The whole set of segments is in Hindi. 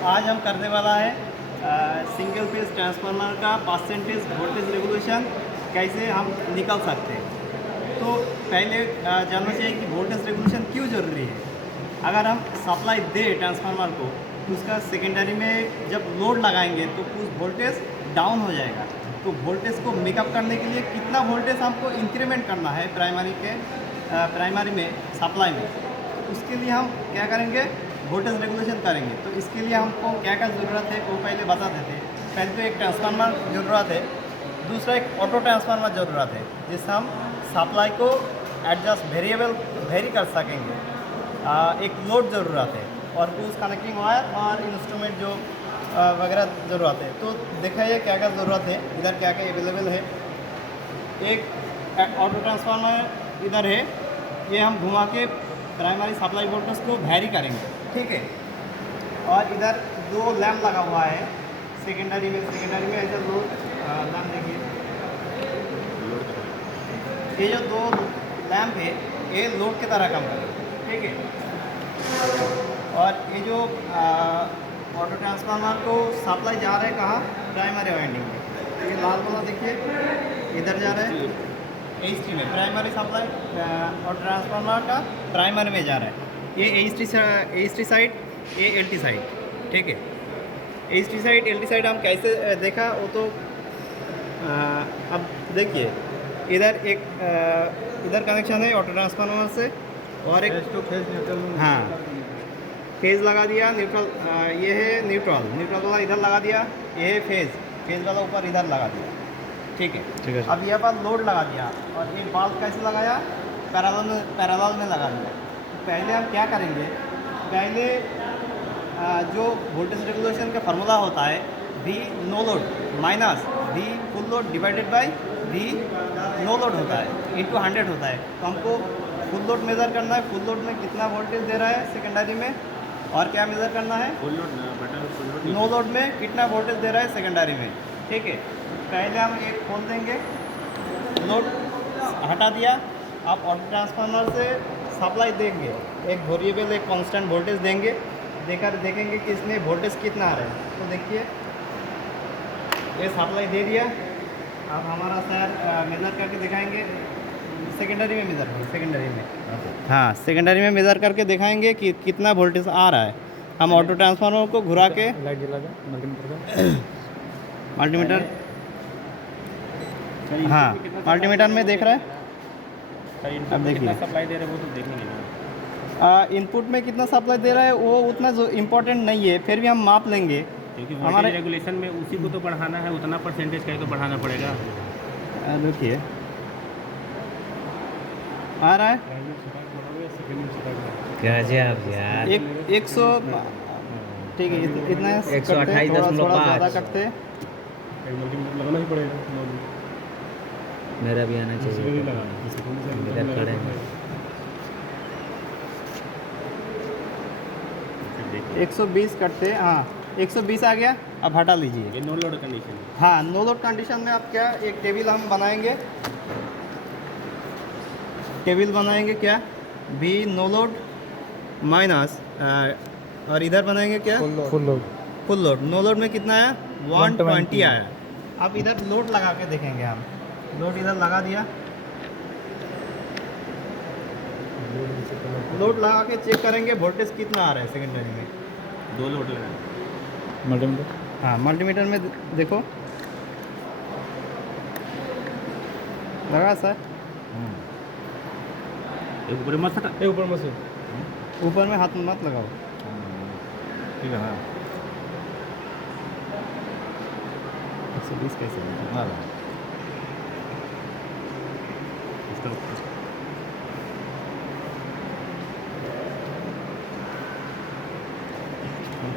आज हम करने वाला है सिंगल फेज ट्रांसफार्मर का परसेंटेज वोल्टेज रेगुलेशन कैसे हम निकाल सकते हैं। तो पहले जानना चाहिए कि वोल्टेज रेगुलेशन क्यों ज़रूरी है। अगर हम सप्लाई दे ट्रांसफार्मर को तो उसका सेकेंडरी में जब लोड लगाएंगे तो कुछ वोल्टेज डाउन हो जाएगा। तो वोल्टेज को मेकअप करने के लिए कितना वोल्टेज हमको इंक्रीमेंट करना है प्राइमरी में सप्लाई में, उसके लिए हम क्या करेंगे, वोल्टेज रेगुलेशन करेंगे। तो इसके लिए हमको क्या क्या ज़रूरत है वो पहले बता देते हैं। पहले तो एक ट्रांसफार्मर ज़रूरत है, दूसरा एक ऑटो ट्रांसफार्मर ज़रूरत है जिससे हम सप्लाई को एडजस्ट वेरी कर सकेंगे। एक लोड ज़रूरत है और कुछ कनेक्टिंग वायर और इंस्ट्रूमेंट जो वगैरह ज़रूरत है। तो दिखाइए क्या क्या ज़रूरत है, इधर क्या क्या अवेलेबल है। एक ऑटो ट्रांसफार्मर इधर है, ये हम घुमा के प्राइमरी सप्लाई वोल्टेज को वेरी करेंगे, ठीक है। और इधर दो लैम्प लगा हुआ है सेकेंडरी में ऐसा लोड लैम्प देखिए, ये जो दो लैम्प है ये लोड की तरह काम करेगा, ठीक है। और ये जो ऑटो ट्रांसफार्मर को सप्लाई जा रहा है कहाँ, प्राइमरी वाइंडिंग में। ये लाल वाला देखिए इधर जा रहा है एच में, प्राइमरी सप्लाई और ट्रांसफार्मर का प्राइमरी में जा रहा है। ये एच टी साइड, ये एल टी साइड, ठीक है। H T side L T side हम कैसे देखा वो तो अब देखिए, इधर इधर कनेक्शन है ऑटो ट्रांसफार्मर से और एक हाँ फेज़ लगा दिया, न्यूट्रल ये है न्यूट्रल वाला इधर लगा दिया, ये है फेज़ वाला ऊपर इधर लगा दिया, ठीक है। अब यहाँ पर लोड लगा दिया और एक बल्ब कैसे लगाया, पैरेलल में लगा दिया। तो पहले हम क्या करेंगे, पहले जो वोल्टेज रेगुलेशन का फार्मूला होता है V no load minus V full load divided by V no load होता है इंटू 100 होता है। तो हमको फुल लोड मेज़र करना है, फुल लोड में कितना वोल्टेज दे रहा है सेकेंडरी में, और क्या मेज़र करना है नो लोड में कितना वोल्टेज दे रहा है सेकेंडरी में, ठीक है। पहले हम एक खोल देंगे, लोड हटा दिया। आप ऑटो ट्रांसफार्मर से सप्लाई देंगे, एक वेरिएबल एक कांस्टेंट वोल्टेज देंगे, देखेंगे कि इसमें वोल्टेज कितना आ रहा है। तो देखिए ये सप्लाई दे दिया। अब हमारा सर मेज़र करके दिखाएंगे, सेकेंडरी में मेज़र करेंगे, सेकेंडरी में मेज़र करके दिखाएंगे कि कितना वोल्टेज आ रहा है। हम ऑटो ट्रांसफार्मर को घुरा के मल्टीमीटर, हाँ मल्टीमीटर में देख रहा है। अब देखिए सप्लाई दे रहे हैं वो तो देखेंगे ना। इनपुट में कितना सप्लाई दे रहा है वो उतना जो इम्पोर्टेंट नहीं है, फिर भी हम माप लेंगे क्योंकि हमारे रेगुलेशन में उसी को तो बढ़ाना है, उतना परसेंटेज का ही तो बढ़ाना पड़ेगा। देखिए आ रहा है गजब यार, 100, ठीक है। इतना 128.5 थोड़ा ज़्यादा करते हैं। लगाना ही पड़ेगा, मेरा भी आना चाहिए। इधर खड़े हैं 120 करते हैं, हाँ 120 आ गया। अब हटा लीजिए, ये नो लोड कंडीशन। हाँ नो लोड कंडीशन में आप क्या, एक टेबल हम बनाएंगे, क्या V नो लोड माइनस और इधर बनाएंगे क्या फुल लोड। नो लोड में कितना आया, 120 आया। अब इधर लोड लगा के देखेंगे हम, लोड इधर लगा दिया, लोड लगा के चेक करेंगे वोल्टेज कितना आ रहा है सेकेंडरी में। दो लोड लगा मल्टीमीटर, हाँ मल्टीमीटर में देखो लगा सर। एक ऊपर मत हटा, एक ऊपर मत से, ऊपर में हाथ मत लगाओ, ठीक है। हाँ 120 कैसे हाँ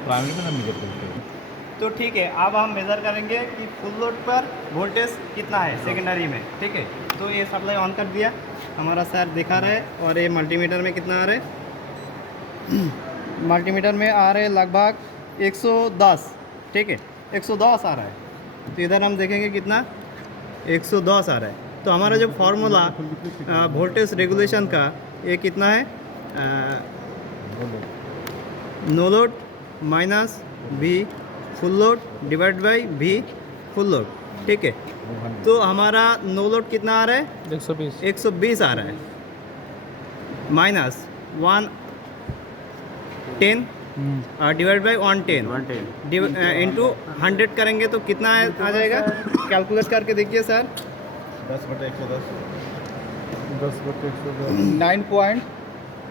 प्राइमरी में मेजर करते हैं। तो ठीक है। अब हम मेज़र करेंगे कि फुल लोड पर वोल्टेज कितना है सेकेंडरी में, ठीक है। तो ये सप्लाई ऑन कर दिया, हमारा सर दिखा रहा है। और ये मल्टीमीटर में कितना आ रहा है, मल्टीमीटर में आ रहे लगभग 110, ठीक है 110 आ रहा है। तो इधर हम देखेंगे कितना, 110 आ रहा है। तो हमारा जो फार्मूला वोल्टेज रेगुलेशन का ये कितना है, no load minus V full load divide by V full load, ठीक है। तो हमारा नो लोड कितना आ रहा है? 120 आ रहा है, माइनस 110 डिवाइड बाई 110 इंटू 100 करेंगे तो कितना आ जाएगा? कैलकुलेट करके देखिए सर। 10/110 9 पॉइंट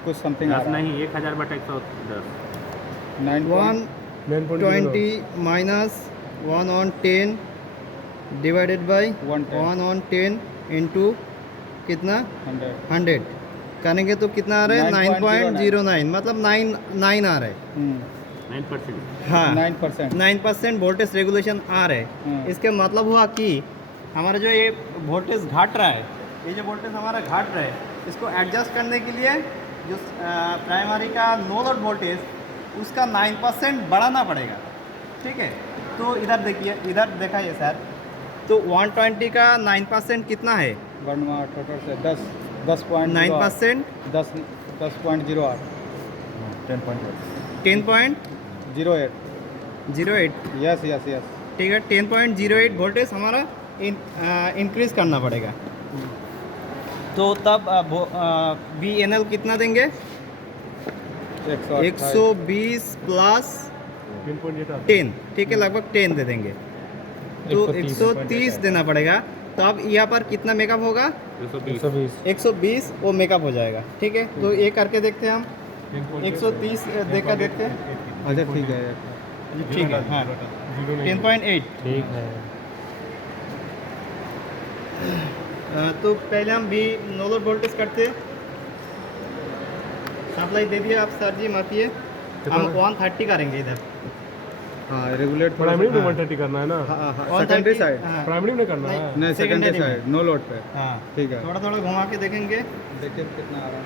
कुछ समथिंग आ दस रहा है। नहीं 1000/110 120 minus 1 on 10 divided by 110 1 on 10 into कितना? 100 100 करेंगे तो कितना आ रहा है? 9.09, मतलब 9 आ रहा है। 9%। हाँ 9%। 9% वोल्टेज रेगुलेशन आ रहा है। इसके मतलब हुआ कि हमारा जो ये वोल्टेज घट रहा है, ये जो वोल्टेज हमारा घट रहा है, इसको एडजस्ट करने के लिए जो प्राइमरी का नो लोड वोल्टेज उसका 9% बढ़ाना पड़ेगा, ठीक है। तो इधर देखिए, इधर दिखाइए सर। तो 120 का 9% कितना है? वर्णमा टोटल से 10.08 9% 10.08 10.08 यस यस यस। ठीक है। 10.08 वोल्टेज हमारा इंक्रीज करना पड़ेगा। तो तब VNL कितना देंगे? 120 प्लस 10, ठीक है, लगभग 10 दे देंगे। तो 130 देना पड़ेगा। तो अब यहाँ पर कितना मेकअप होगा? 120 वो मेकअप हो जाएगा, ठीक है। तो ये करके देखते हैं हम, 130 देकर देखते हैं। अच्छा ठीक है। ठीक है, हाँ 10.8। ठीक है। तो पहले हम भी नो लोड वोल्टेज करते हैं। सप्लाई दे दिए आप सर जी, मापिए। हम 130 करेंगे इधर। हाँ रेगुलेट थोड़ा प्राइमरी में हाँ। 130 करना है ना? हाँ हाँ 130 सेकेंडरी साइड हाँ, प्राइमरी में करना है। नहीं सेकेंडरी साइड नो लोड पे। हाँ ठीक है। थोड़ा थोड़ा घुमा के देखेंगे। देखिए कितना आ रहा है।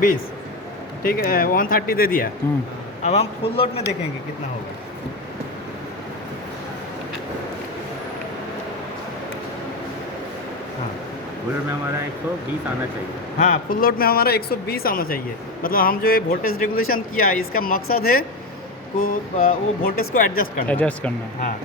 20, ठीक है, 130 दे दिया। अब हम फुल लोड में देखेंगे कितना होगा। हाँ फुल लोड में हमारा 120 आना चाहिए। हाँ फुल लोड में हमारा 120 आना चाहिए। मतलब हम जो ये वोल्टेज रेगुलेशन किया है, इसका मकसद है को वो वोल्टेज को एडजस्ट करना। हाँ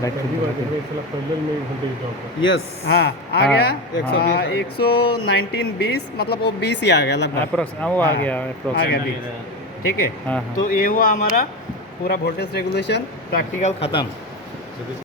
पहली बार देख रहे हैं, इससे पहले में वोल्टेज ड्रॉप है। यस हाँ आ गया। 120 119-20, मतलब वो 20 ही आ गया लगभग। वो आ हाँ, गया आ गया 20, ठीक है। हाँ, हाँ। तो ये हुआ हमारा पूरा वोल्टेज रेगुलेशन प्रैक्टिकल ख़त्म।